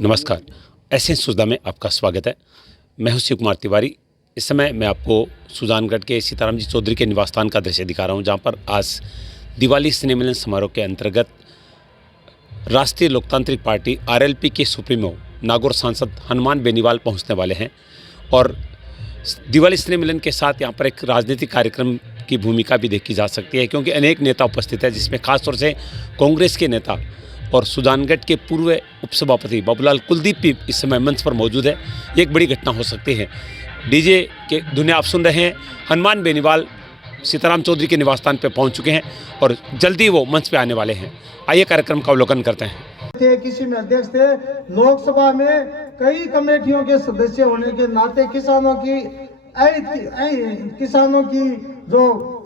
नमस्कार। एसएन सुजला में आपका स्वागत है। मैं हूं शिव कुमार तिवारी। इस समय मैं आपको सुजानगढ़ के सीताराम जी चौधरी के निवास स्थान का दृश्य दिखा रहा हूं, जहां पर आज दिवाली स्नेह मिलन समारोह के अंतर्गत राष्ट्रीय लोकतांत्रिक पार्टी आरएलपी के सुप्रीमो नागौर सांसद हनुमान बेनीवाल पहुंचने वाले हैं और दिवाली स्नेह मिलन के साथ यहां पर एक राजनीतिक कार्यक्रम की भूमिका भी देखी जा सकती है, क्योंकि अनेक नेता उपस्थित हैं, जिसमें खासतौर से कांग्रेस के नेता और सुजानगढ़ के पूर्व उपसभापति बाबूलाल कुलदीप भी इस समय मंच पर मौजूद है। ये एक बड़ी घटना हो सकती है। डीजे के दुनिया आप सुन रहे हैं। हनुमान बेनीवाल सीताराम चौधरी के निवास स्थान पर पहुंच चुके हैं और जल्दी वो मंच पे आने वाले हैं। आइए कार्यक्रम का अवलोकन करते हैं। किसी में अध्यक्ष थे, लोकसभा में कई कमेटियों के सदस्य होने के नाते किसानों की जो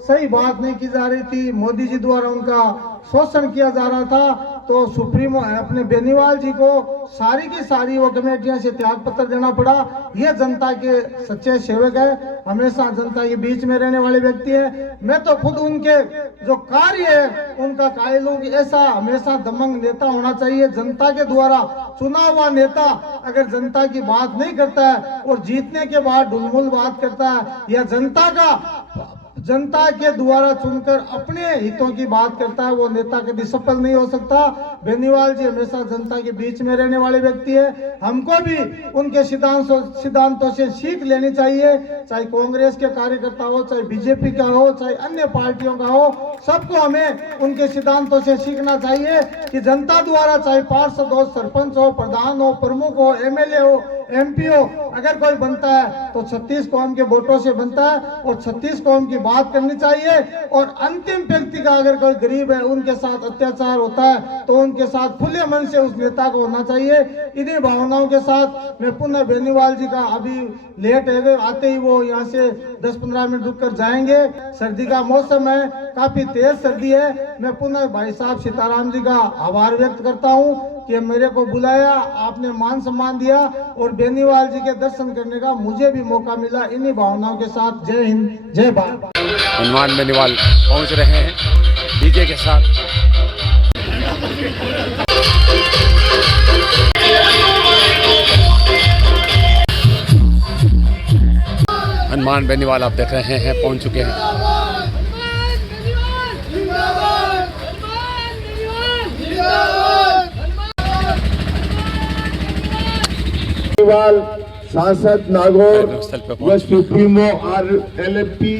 सही बात नहीं की जा रही थी, मोदी जी द्वारा उनका शोषण किया जा रहा था, तो सुप्रीमो अपने बेनीवाल जी को सारी की सारी वो कमेटियां से त्याग पत्र देना पड़ा। ये जनता के सच्चे सेवक है, हमेशा जनता के बीच में रहने वाले व्यक्ति है। मैं तो खुद उनके जो कार्य है उनका कायल हूं कि ऐसा हमेशा दमंग नेता होना चाहिए। जनता के द्वारा चुना हुआ नेता अगर जनता की बात नहीं करता है और जीतने के बाद ढुलमुल बात करता है, या जनता के द्वारा चुनकर अपने हितों की बात करता है, वो नेता कभी सफल नहीं हो सकता। बेनीवाल जी हमेशा जनता के बीच में रहने वाले व्यक्ति है। हमको भी उनके सिद्धांतों से सीख लेनी चाहिए, चाहे कांग्रेस के कार्यकर्ता हो, चाहे बीजेपी का हो, चाहे अन्य पार्टियों का हो, सबको हमें उनके सिद्धांतों से सीखना चाहिए कि जनता द्वारा चाहे पार्षद हो, सरपंच हो, प्रधान हो, प्रमुख हो, एमएलए हो, एमपी हो, अगर कोई बनता है तो 36 कौम के वोटों से बनता है और 36 कौम की बात करनी चाहिए। और अंतिम व्यक्ति का अगर कोई गरीब है, उनके साथ अत्याचार होता है, तो उनके साथ खुले मन से उस नेता को होना चाहिए। इन्हीं भावनाओं के साथ मैं पुनः बेनीवाल जी का, अभी लेट है, आते ही वो यहाँ से 10-15 मिनट रुक कर जाएंगे। सर्दी का मौसम है, काफी तेज सर्दी है। मैं पुनः भाई साहब सीताराम जी का आभार व्यक्त करता हूँ कि मेरे को बुलाया, आपने मान सम्मान दिया और बेनीवाल जी के दर्शन करने का मुझे भी मौका मिला। इन्हीं भावनाओं के साथ जय हिंद, जय भारत। हनुमान बेनीवाल पहुंच रहे हैं डीजे के साथ। हनुमान बेनीवाल आप देख रहे हैं पहुंच चुके हैं। सांसद नागौर व सुप्रीमो आरएलपी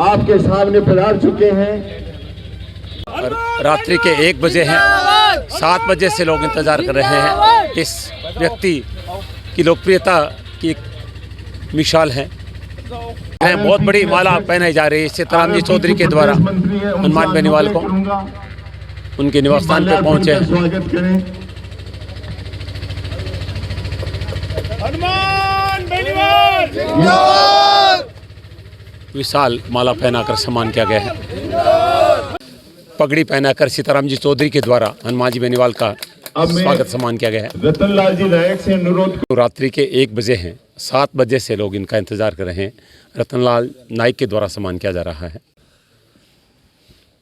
आपके सामने पधार चुके हैं। और रात्रि के 1 बजे हैं, 7 बजे से लोग इंतजार कर रहे हैं। इस व्यक्ति की लोकप्रियता की एक मिसाल है। बहुत बड़ी माला पहनाई जा रही है सीताराम जी चौधरी के द्वारा हनुमान बेनीवाल को। उनके निवास स्थान पर पहुंचे हैं। स्वागत करें। हनुमान बेनीवाल विशाल माला पहनाकर सम्मान किया गया है। पगड़ी पहनाकर सीताराम जी चौधरी के द्वारा हनुमान जी बेनीवाल का स्वागत सम्मान किया गया है। रतनलाल जी नायक से अनुरोध। तो रात्रि के 1 बजे हैं, 7 बजे से लोग इनका इंतजार कर रहे हैं। रतनलाल नाइक के द्वारा सम्मान किया जा रहा है।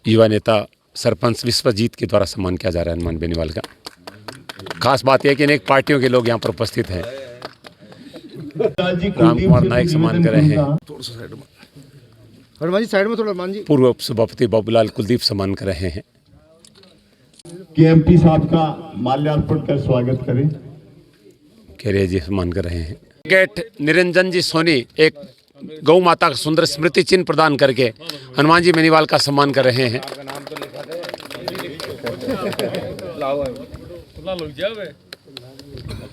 युवा नेता सरपंच विश्वजीत के द्वारा सम्मान किया जा रहा है हनुमान बेनीवाल का। खास बात यह है कि अनेक पार्टियों के लोग यहाँ पर उपस्थित हैं। राम कुमार नाइक सम्मान कर रहे हैं। हनुमान जी साइड में थोड़ा, हनुमान जी। पूर्व उपसभापति बाबूलाल कुलदीप सम्मान कर रहे हैं। कि एमपी साहब का माल्यार्पण कर स्वागत करें। खेरिया जी सम्मान कर रहे हैं। गेट निरंजन जी सोनी एक गौ माता का सुंदर स्मृति चिन्ह प्रदान करके हनुमान जी बेनीवाल का सम्मान कर रहे हैं।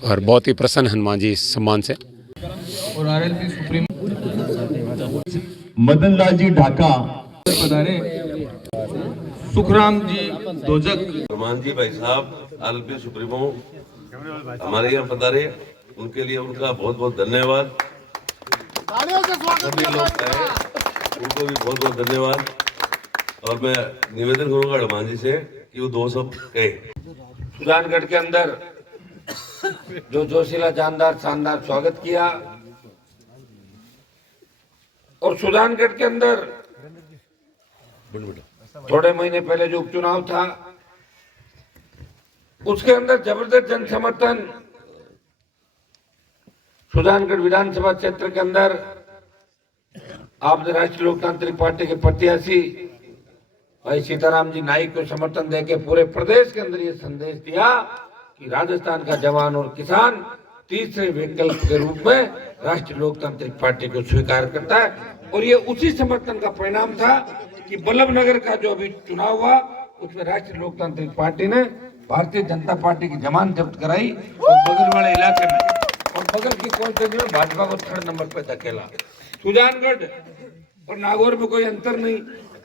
और बहुत ही प्रसन्न हनुमान जी इस सम्मान से। और आरएलपी सुप्रीम मदन लाल जी ढाका पधारे। सुखराम जी दोजक। हनुमान जी भाई साहब आरएलपी सुप्रीमो हमारे यहाँ पधारे, उनके लिए उनका बहुत बहुत धन्यवाद। सभी लोग आए, उनको भी बहुत बहुत धन्यवाद। और मैं निवेदन करूंगा हनुमान जी से कि वो 2 शब्द कहे। सुजानगढ़ के अंदर जो जोशीला जानदार शानदार स्वागत किया, और सुजानगढ़ के अंदर थोड़े महीने पहले जो उपचुनाव था उसके अंदर जबरदस्त जन समर्थन सुजानगढ़ विधानसभा क्षेत्र के अंदर आपने राष्ट्रीय लोकतांत्रिक पार्टी के प्रत्याशी भाई सीताराम जी नाइक को समर्थन देके पूरे प्रदेश के अंदर ये संदेश दिया कि राजस्थान का जवान और किसान तीसरे विकल्प के रूप में राष्ट्रीय लोकतांत्रिक पार्टी को स्वीकार करता है। और ये उसी समर्थन का परिणाम था कि बल्लभनगर का जो अभी चुनाव हुआ उसमें राष्ट्रीय लोकतांत्रिक पार्टी ने भारतीय जनता पार्टी की जमान जब्त कराई और बगल वाले इलाके में और बगल की कॉन्स्टिट्यूंसी में भाजपा को 3rd नंबर पे धकेला। सुजानगढ़ और नागौर में कोई अंतर नहीं,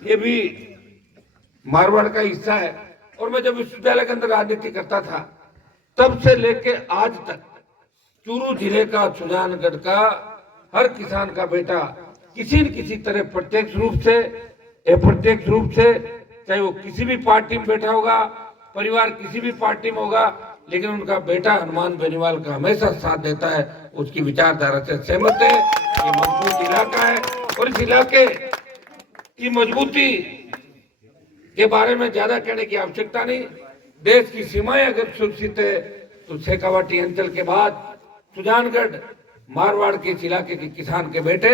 ये भी मारवाड़ का हिस्सा है। और मैं जब विश्वविद्यालय के अंदर राजनीति करता था तब से लेके आज तक चूरू जिले का सुजानगढ़ का हर किसान का बेटा किसी न किसी तरह प्रत्यक्ष रूप से अप्रत्यक्ष रूप से, चाहे वो किसी भी पार्टी में बैठा होगा, परिवार किसी भी पार्टी में होगा, लेकिन उनका बेटा हनुमान बेनीवाल का हमेशा साथ देता है, उसकी विचारधारा से सहमत है। ये मजबूत इलाका है और इस इलाके की मजबूती के बारे में ज्यादा कहने की आवश्यकता नहीं। देश की सीमाएं अगर सुरक्षित है तो शेखावाटी अंचल के बाद सुजानगढ़ मारवाड़ के इस इलाके के किसान के बेटे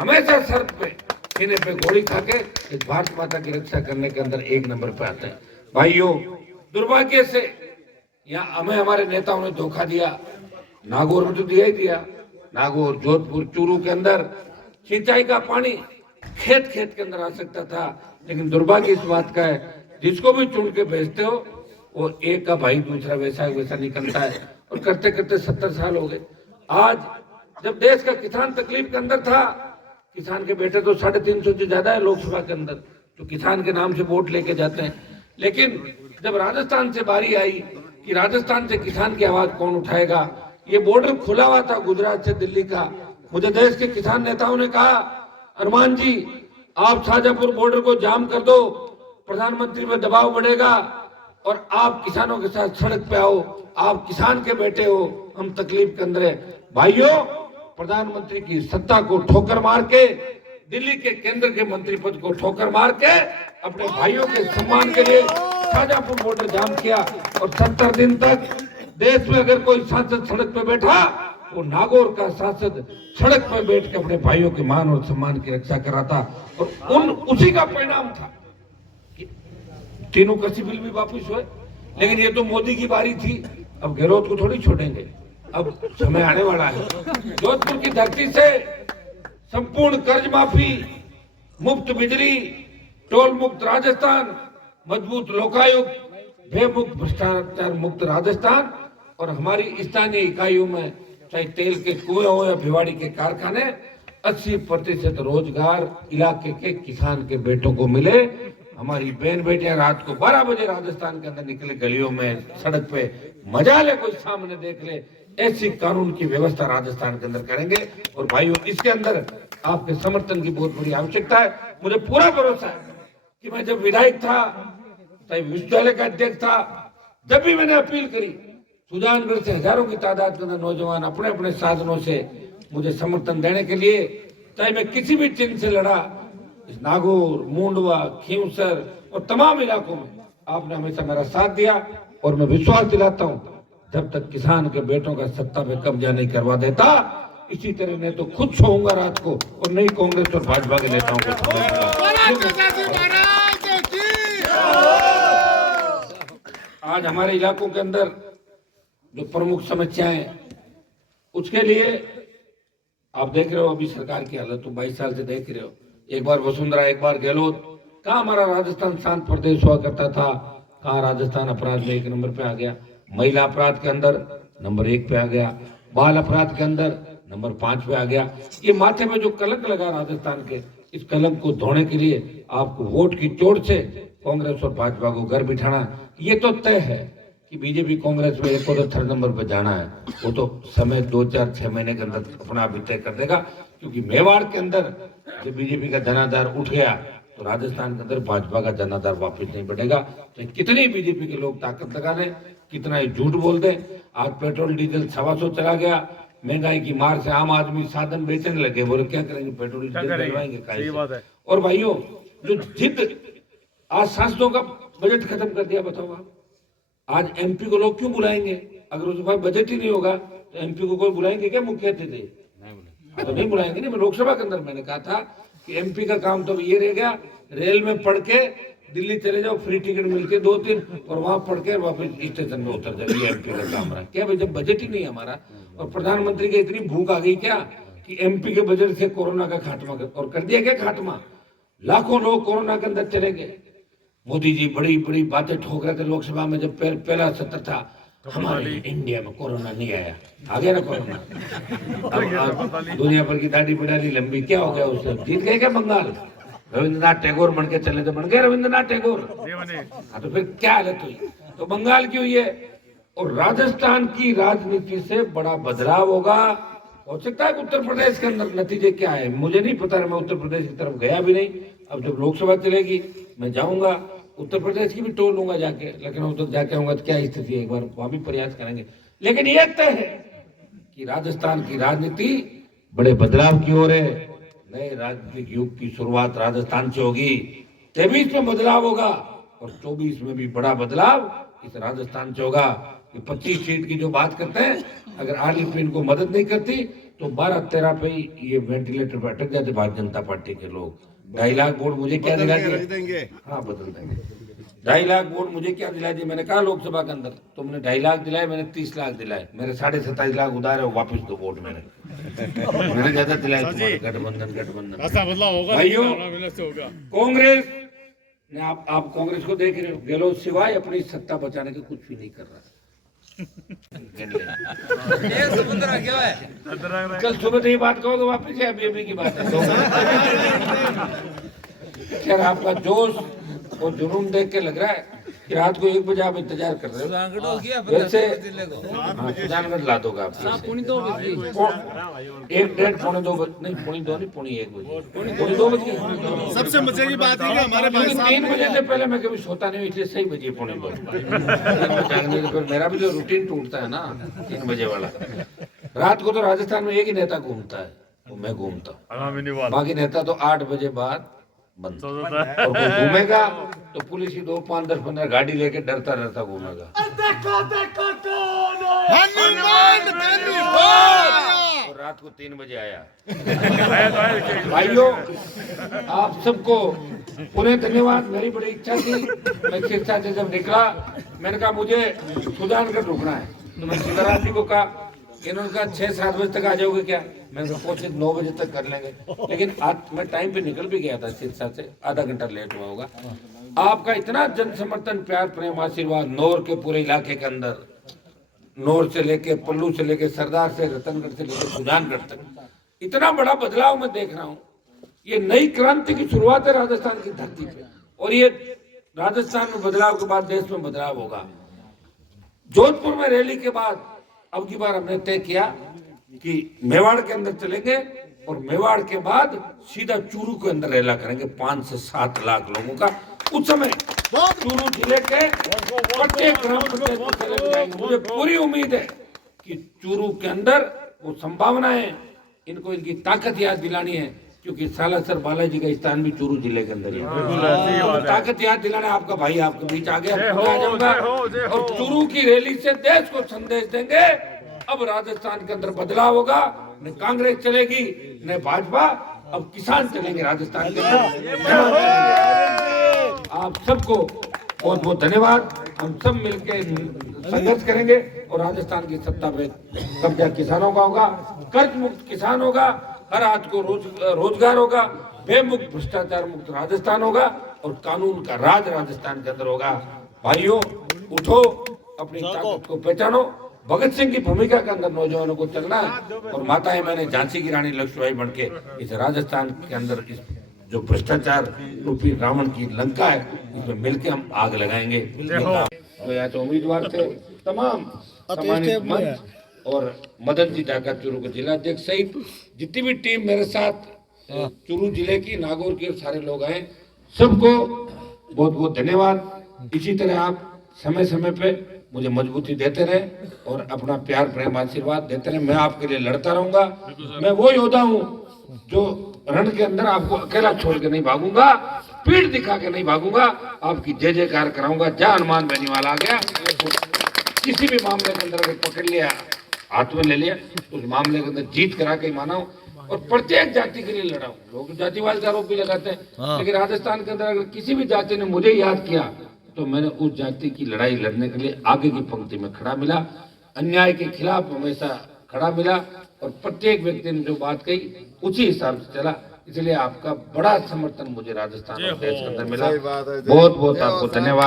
हमेशा शर्त पे सीने पे गोली खा के इस भारत माता की रक्षा करने के अंदर 1 नंबर पे आते हैं। भाइयों, दुर्भाग्य से यहाँ हमें हमारे नेताओं ने धोखा दिया। नागौर में तो दिया ही दिया। नागौर, जोधपुर, चूरू के अंदर सिंचाई का पानी खेत खेत के अंदर आ सकता था, लेकिन दुर्भाग्य इस बात का है जिसको भी चुन के भेजते हो वो एक का भाई दूसरा वैसा निकलता है। और करते करते 70 साल हो गए। आज जब देश का किसान तकलीफ के अंदर था, किसान के बेटे तो 350 से ज्यादा है लोकसभा के अंदर, तो किसान के नाम से वोट लेके जाते हैं। लेकिन जब राजस्थान से बारी आई कि राजस्थान से किसान की आवाज कौन उठाएगा, ये बॉर्डर खुला हुआ था गुजरात से दिल्ली का। मुझे देश के किसान नेताओं ने कहा, हनुमान जी आप शाहजहांपुर बॉर्डर को जाम कर दो, प्रधानमंत्री में दबाव बढ़ेगा और आप किसानों के साथ सड़क पे आओ, आप किसान के बेटे हो, हम तकलीफ के अंदर है। भाइयों, प्रधानमंत्री की सत्ता को ठोकर मार के, दिल्ली के केंद्र के मंत्री पद को ठोकर मार के अपने भाइयों के सम्मान के लिए शाहजहांपुर बॉर्डर जाम किया। और 70 दिन तक देश में अगर कोई सांसद सड़क पे बैठा, वो नागौर का सांसद सड़क पे बैठ के अपने भाइयों के मान और सम्मान की रक्षा कर रहा था। और उसी का परिणाम था कि तीनों कृषि बिल भी वापिस हुए। लेकिन ये तो मोदी की बारी थी, अब गहलोत को थोड़ी छोड़ेंगे, अब समय आने वाला है। जोधपुर की धरती से संपूर्ण कर्ज माफी, मुफ्त बिजली, टोल मुक्त राजस्थान, मजबूत लोकायुक्त, भय मुक्त, भ्रष्टाचार मुक्त राजस्थान और हमारी स्थानीय इकाइयों में चाहे तेल के कुएं हो या भिवाड़ी के कारखाने, 80% रोजगार इलाके के किसान के बेटों को मिले। हमारी बहन बेटियां रात को 12 बजे राजस्थान के अंदर निकले गलियों में, सड़क पे मजा ले, कोई सामने देख ले, ऐसी कानून की व्यवस्था राजस्थान के अंदर करेंगे। और भाइयों, इसके अंदर आपके समर्थन की बहुत बड़ी आवश्यकता है। मुझे पूरा भरोसा है कि मैं जब विधायक था, चाहे विश्वविद्यालय का अध्यक्ष था, जब भी मैंने अपील करी, सुजानगढ़ से हजारों की तादाद के अंदर नौजवान अपने अपने साधनों से मुझे समर्थन देने के लिए, चाहे मैं किसी भी चिन्ह से लड़ा, इस नागौर, मुंडवा, खींवसर और तमाम इलाकों में आपने हमेशा मेरा साथ दिया। और मैं विश्वास दिलाता हूं, जब तक किसान के बेटों का सत्ता पे कब्जा नहीं करवा देता, इसी तरह मैं तो खुद सोऊंगा रात को और नहीं कांग्रेस और भाजपा के नेताओं को सोऊंगा। आज हमारे इलाकों के अंदर जो प्रमुख समस्याएं, उसके लिए आप देख रहे हो अभी सरकार की हालत, तो 22 साल से देख रहे हो, एक बार वसुंधरा, एक बार गहलोत। कहाँ हमारा राजस्थान शांत प्रदेश हुआ करता था, कहाँ राजस्थान अपराध में 1 नंबर पे आ गया, महिला अपराध के अंदर नंबर 1 पे आ गया, बाल अपराध के अंदर नंबर 5 पे आ गया। ये माथे में जो कलंक लगा राजस्थान के, इस कलंक को धोने के लिए आपको वोट की चोट से कांग्रेस और भाजपा को घर बिठाना। ये तो तय है कि बीजेपी कांग्रेस में एक और 3rd नंबर पर जाना है, वो तो समय 2, 4, 6 महीने के अंदर अपना आप तय कर देगा। क्योंकि मेवाड़ के अंदर जब बीजेपी का जनाधार उठ गया तो राजस्थान के अंदर भाजपा का जनाधार वापस नहीं बढ़ेगा। तो कितनी बीजेपी के लोग ताकत लगा दें, कितना ही झूठ बोल दें। आज पेट्रोल डीजल 125 चला गया, महंगाई की मार से आम आदमी साधन बेचने लगे, बोले क्या करेंगे, पेट्रोल डीजल डलवाएंगे। और भाइयों, जो जिद, आज सांसदों का बजट खत्म कर दिया, बताओ आप। आज एमपी को लोग क्यों बुलाएंगे? अगर उसके पास बजट ही नहीं होगा तो एमपी को कोई बुलाएंगे क्या मुख्य अतिथि? तो नहीं बुलाएंगे। नहीं, मैं लोकसभा के अंदर मैंने कहा था कि एमपी का काम तो ये रह गया, रेल में पढ़ के दिल्ली चले जाओ, फ्री टिकट मिलती 2-3 और वहां पढ़ के वापस स्टेशन में उतर जाओ। ये एमपी का काम रहा क्या भाई? जब बजट ही नहीं है हमारा और प्रधानमंत्री की इतनी भूख आ गई क्या कि एमपी के बजट से कोरोना का खात्मा और कर दिया क्या खात्मा? लाखों लोग कोरोना के अंदर चले गए। मोदी जी बड़ी बड़ी बातें ठोक रहे थे लोकसभा में जब पहला सत्र था, हमारे इंडिया में कोरोना नहीं आया, आ गया ना कोरोना। अब दुनिया भर की दाढ़ी बढ़ानी लंबी, क्या हो गया उससे? जीत गए क्या बंगाल? रविंद्रनाथ टैगोर बन के चले तो बन गए रविंद्रनाथ टैगोर। हाँ तो फिर क्या हालत हुई? तो बंगाल की हुई है। और राजस्थान की राजनीति से बड़ा बदलाव होगा। हो सकता है उत्तर प्रदेश के अंदर नतीजे क्या है मुझे नहीं पता, मैं उत्तर प्रदेश की तरफ गया भी नहीं। अब जब लोकसभा चलेगी मैं जाऊंगा, उत्तर प्रदेश की भी टोल लूंगा जाके, लेकिन उधर जाके आऊंगा तो क्या स्थिति है, एक बार वहां भी प्रयास करेंगे। लेकिन यह तय है कि राजस्थान की राजनीति बड़े बदलाव की ओर है। नए राजनीतिक युग की शुरुआत राजस्थान से होगी। 23 में बदलाव होगा और 24 में भी बड़ा बदलाव इस राजस्थान से होगा। 25 सीट की जो बात करते हैं, अगर आरएलपी इनको मदद नहीं करती तो 12-13 पे ही ये वेंटिलेटर पर अटक जाते भारतीय जनता पार्टी के लोग। 2.5 लाख वोट मुझे क्या दिला दिए? हाँ बदल देंगे। 2.5 लाख वोट मुझे क्या दिला दिए? मैंने कहा लोकसभा के अंदर तुमने 2.5 लाख दिलाए, मैंने 30 लाख दिलाए, मेरे 27.5 लाख उधार है, वापिस दो वोट मैंने ज्यादा दिलाए तुम्हारे। गठबंधन भाइयों, कांग्रेस ने आप कांग्रेस को देख रहे हो, गहलोत सिवाय अपनी सत्ता बचाने के कुछ भी नहीं कर रहा। कल सुबह तो ये बात कहोगे वापिस है, अभी की बात है। खैर आपका जोश और जुनून देख के लग रहा है कि रात को 1 बजे आप इंतजार कर रहे हो। वैसे सुजानगढ़ ला दोगे आप 1-1:30 पौने 2 बजे, नहीं पौने 2 नहीं पौने 1 बजे, पौने 2 बजे। सबसे मजे की बात है कि हमारे भाई साहब 3 बजे से पहले मैं कभी सोता नहीं, इसलिए सही बजे पौने 2 जागने से फिर मेरा भी जो रूटीन टूटता है ना 3 बजे वाला। रात को तो राजस्थान में एक ही नेता घूमता है, वो मैं घूमता हूँ, बाकी नेता तो 8 बजे बाद बंद। और वो घूमेगा तो पुलिस ही 2, 5, 10, 15 गाड़ी लेके डरता डरता घूमेगा। और रात को 3 बजे आया। भाइयों आप सबको पुनः धन्यवाद। मेरी बड़ी इच्छा थी, मैं शिक्षा से जब निकला मैंने कहा मुझे सुजानगढ़ रुकना है, तो मैं सीताराम जी को कहा, इन्होंने कहा 6-7 बजे तक आ जाओगे क्या? मैंने कहा कोशिश 9 बजे तक कर लेंगे, लेकिन आज मैं टाइम पे निकल भी गया था सिरसा से, आधा घंटा लेट हुआ होगा। आपका इतना जन समर्थन, प्यार, प्रेम, आशीर्वाद नौर के पूरे इलाके के अंदर, नौर से लेके पल्लू से लेके सरदार से रतनगढ़ से लेके सुजानगढ़ तक, इतना बड़ा बदलाव मैं देख रहा हूँ। ये नई क्रांति की शुरुआत है राजस्थान की धरती पे, और ये राजस्थान में बदलाव के बाद देश में बदलाव होगा। जोधपुर में रैली के बाद अब की बार हमने तय किया कि मेवाड़ के अंदर चलेंगे और मेवाड़ के बाद सीधा चूरू के अंदर रैला करेंगे 5 से 7 लाख लोगों का। उस समय चूरू जिले के प्रत्येक ग्राम पंचायत में चले जाएंगे। मुझे पूरी उम्मीद है कि चूरू के अंदर वो संभावनाएं, इनको इनकी ताकत याद दिलानी है, क्योंकि सालासर बालाजी का स्थान भी चूरू जिले के अंदर है। ताकत याद दिलाना आपका भाई आपके बीच आ गया, आ जाऊंगा और चूरू की रैली से देश को संदेश देंगे अब राजस्थान के अंदर बदलाव होगा। न कांग्रेस चलेगी न भाजपा, अब किसान चलेंगे राजस्थान के अंदर। आप सबको बहुत बहुत धन्यवाद। हम सब मिलकर संघर्ष करेंगे और राजस्थान की सत्ता पे कब्जा किसानों का होगा, कर्ज मुक्त किसान होगा, हर हाथ को रोजगार होगा, बेमुक्त भ्रष्टाचार मुक्त राजस्थान होगा और कानून का राज राजस्थान के अंदर होगा। भाइयों उठो, अपनी ताकत को पहचानो। भगत सिंह की भूमिका के अंदर नौजवानों को चलना है और माताएं मैंने झांसी की रानी लक्ष्मीबाई बन के इस राजस्थान के अंदर इस जो भ्रष्टाचार रूपी रावण की लंका है इसमें मिलकर हम आग लगाएंगे। तो यहाँ तो उम्मीदवार थे तमाम सम्मानित मंच और मदन जी ढाका चूरू के जिलाध्यक्ष सहित जितनी भी टीम मेरे साथ चूरू जिले की, नागौर के सारे लोग आए, सबको बहुत बहुत धन्यवाद। इसी तरह आप समय समय पे मुझे मजबूती देते रहे और अपना प्यार प्रेम आशीर्वाद देते रहे। मैं आपके लिए लड़ता रहूंगा। मैं वो योद्धा हूँ जो रण के अंदर आपको अकेला छोड़ के नहीं भागूंगा, पीठ दिखा के नहीं भागूंगा, आपकी जय जयकार कराऊंगा। जय हनुमान बेनीवाल आ गया। किसी भी मामले के अंदर अगर पकड़ लिया हाथ में ले लिया, उस मामले के अंदर जीत करा के माना हूं और प्रत्येक जाति के लिए लड़ा हूं। लोग जातिवाद का आरोप भी लगाते हैं, लेकिन राजस्थान के अंदर अगर किसी भी जाति ने मुझे याद किया तो मैंने उस जाति की लड़ाई लड़ने के लिए आगे की पंक्ति में खड़ा मिला, अन्याय के खिलाफ हमेशा खड़ा मिला और प्रत्येक व्यक्ति ने जो बात कही उसी हिसाब से चला। इसलिए आपका बड़ा समर्थन मुझे राजस्थान और देश के अंदर मिला। बहुत बहुत आपको धन्यवाद।